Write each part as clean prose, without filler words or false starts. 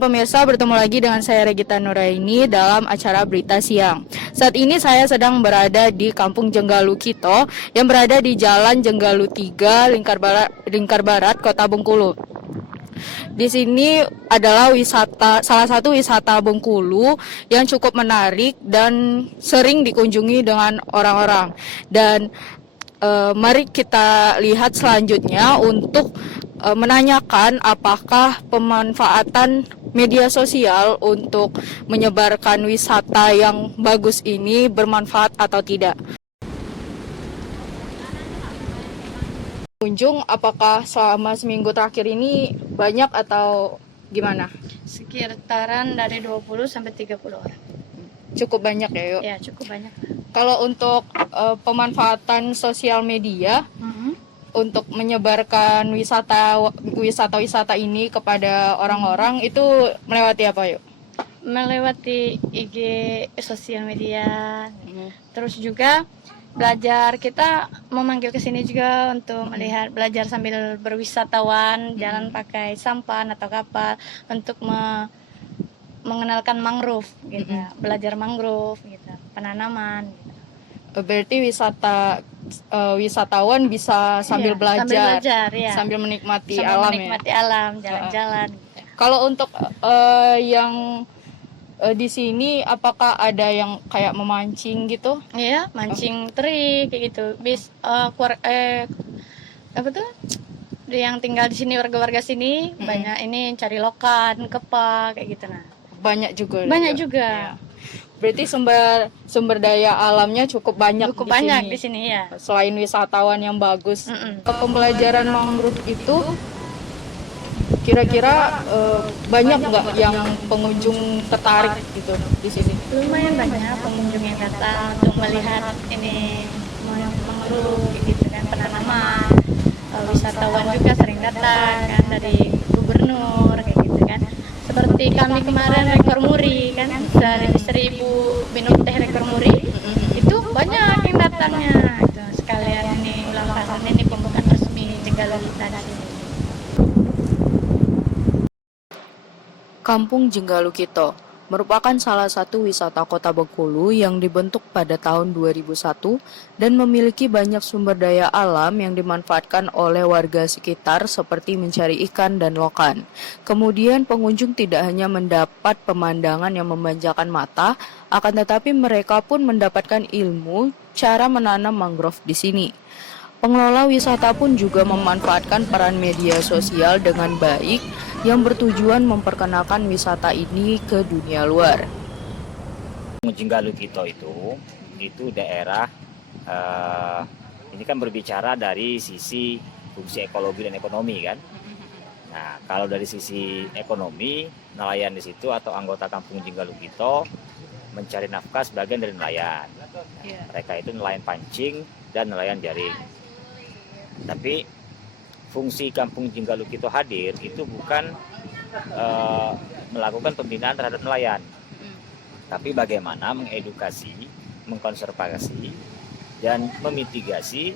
Pemirsa, bertemu lagi dengan saya Regita Nuraini dalam acara Berita Siang. Saat ini saya sedang berada di Kampung Jenggalu Kito yang berada di Jalan Jenggalu 3, Lingkar Barat, Kota Bengkulu. Di sini adalah salah satu wisata Bengkulu yang cukup menarik dan sering dikunjungi dengan orang-orang. Dan mari kita lihat selanjutnya untuk menanyakan apakah pemanfaatan media sosial untuk menyebarkan wisata yang bagus ini bermanfaat atau tidak. Kunjung, apakah selama seminggu terakhir ini banyak atau gimana? Sekitaran dari 20 sampai 30 orang. Cukup banyak ya, yuk? Ya, cukup banyak. Kalau untuk pemanfaatan sosial media untuk menyebarkan wisata ini kepada orang-orang itu melewati apa, yuk? Melewati IG sosial media. Terus juga belajar, kita memanggil ke sini juga untuk melihat, belajar sambil berwisatawan, jalan pakai sampan atau kapal untuk mengenalkan mangrove gitu. Belajar mangrove gitu, penanaman gitu. Berarti wisatawan bisa sambil belajar, sambil menikmati alam, menikmati alam, jalan-jalan. Gitu. Kalau untuk yang di sini, apakah ada yang kayak memancing gitu? Iya, mancing teri kayak gitu. Apa tuh? Yang tinggal di sini, warga-warga sini banyak ini cari lokan, kepa kayak gitu nah. Banyak juga. Banyak juga. Ya. Berarti sumber daya alamnya cukup banyak di sini ya. Selain wisatawan yang bagus. Pembelajaran mangrove itu kira-kira banyak nggak yang pengunjung tertarik gitu di sini? Lumayan banyak pengunjung yang datang untuk melihat ini mangrove gitu kan, penanaman. Wisatawan juga sering datang kan, dari gubernur kayak gitu kan. Seperti kami kemarin rekor muri kan, 1.000 minum teh rekor muri, itu banyak yang datangnya. Itu sekalian ini ulang tahun ini pembukaan resmi Jenggalu tadi. Kampung Jenggalu Kito merupakan salah satu wisata kota Bengkulu yang dibentuk pada tahun 2001 dan memiliki banyak sumber daya alam yang dimanfaatkan oleh warga sekitar seperti mencari ikan dan lokan. Kemudian pengunjung tidak hanya mendapat pemandangan yang memanjakan mata, akan tetapi mereka pun mendapatkan ilmu cara menanam mangrove di sini. Pengelola wisata pun juga memanfaatkan peran media sosial dengan baik yang bertujuan memperkenalkan wisata ini ke dunia luar. Jenggalu Kito itu daerah ini kan berbicara dari sisi fungsi ekologi dan ekonomi kan. Nah, kalau dari sisi ekonomi, nelayan di situ atau anggota Kampung Jenggalu Kito mencari nafkah sebagian dari nelayan. Mereka itu nelayan pancing dan nelayan jaring. Tapi fungsi Kampung Jenggalu Kito hadir itu bukan melakukan pembinaan terhadap nelayan, tapi bagaimana mengedukasi, mengkonservasi, dan memitigasi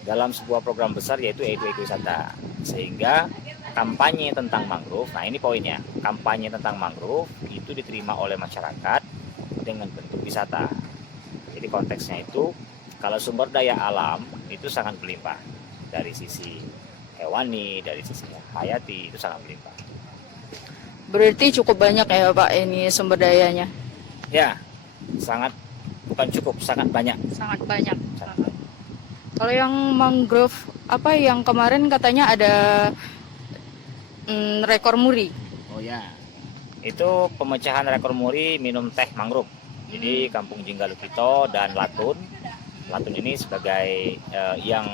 dalam sebuah program besar yaitu ekowisata. Sehingga kampanye tentang mangrove, nah ini poinnya, kampanye tentang mangrove itu diterima oleh masyarakat dengan bentuk wisata. Jadi konteksnya itu, kalau sumber daya alam itu sangat berlimpah. Dari sisi hewani, dari sisi hayati itu sangat berlimpah. Berarti cukup banyak ya Pak ini sumber dayanya? Ya, bukan cukup, sangat banyak. Sangat banyak. Kalau yang mangrove, apa yang kemarin katanya ada rekor muri? Oh ya, itu pemecahan rekor muri minum teh mangrove. Jadi Kampung Jenggalu Kito dan Latun ini sebagai yang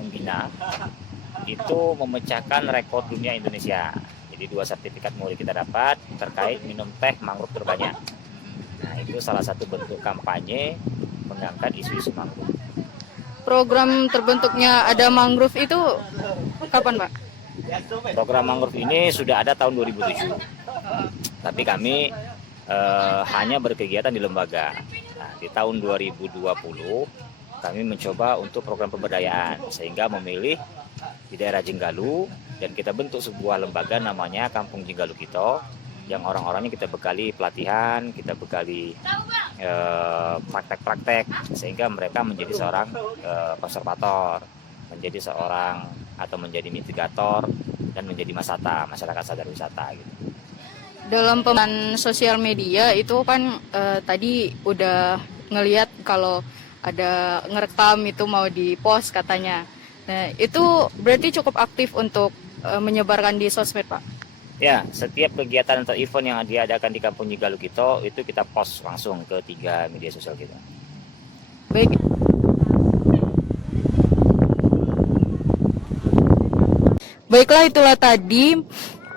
membina itu memecahkan rekor dunia Indonesia. Jadi 2 sertifikat muri kita dapat terkait minum teh mangrove terbanyak. Nah, itu salah satu bentuk kampanye mengangkat isu-isu mangrove. Program terbentuknya ada mangrove itu kapan, Pak? Program mangrove ini sudah ada tahun 2007. Tapi kami hanya berkegiatan di lembaga. Nah, di tahun 2020 kami mencoba untuk program pemberdayaan sehingga memilih di daerah Jenggalu dan kita bentuk sebuah lembaga namanya Kampung Jenggalu Kito yang orang-orangnya kita bekali pelatihan, kita bekali praktek-praktek, sehingga mereka menjadi seorang konservator, menjadi seorang atau menjadi mitigator, dan menjadi masyarakat sadar wisata gitu. Dalam pemain sosial media itu kan tadi udah ngelihat kalau ada ngerekam itu mau di-post katanya. Nah, itu berarti cukup aktif untuk menyebarkan di sosmed, Pak? Ya, setiap kegiatan atau event yang diadakan di Kampung Jenggalukito itu kita post langsung ke 3 media sosial kita. Baik. Baiklah, itulah tadi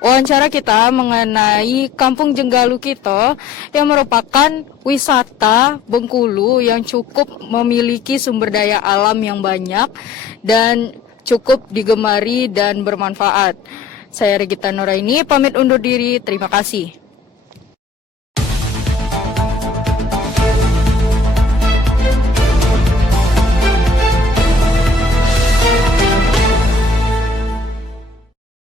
wawancara kita mengenai Kampung Jenggalukito yang merupakan wisata Bengkulu yang cukup memiliki sumber daya alam yang banyak dan cukup digemari dan bermanfaat. Saya Regita Nuraini pamit undur diri. Terima kasih.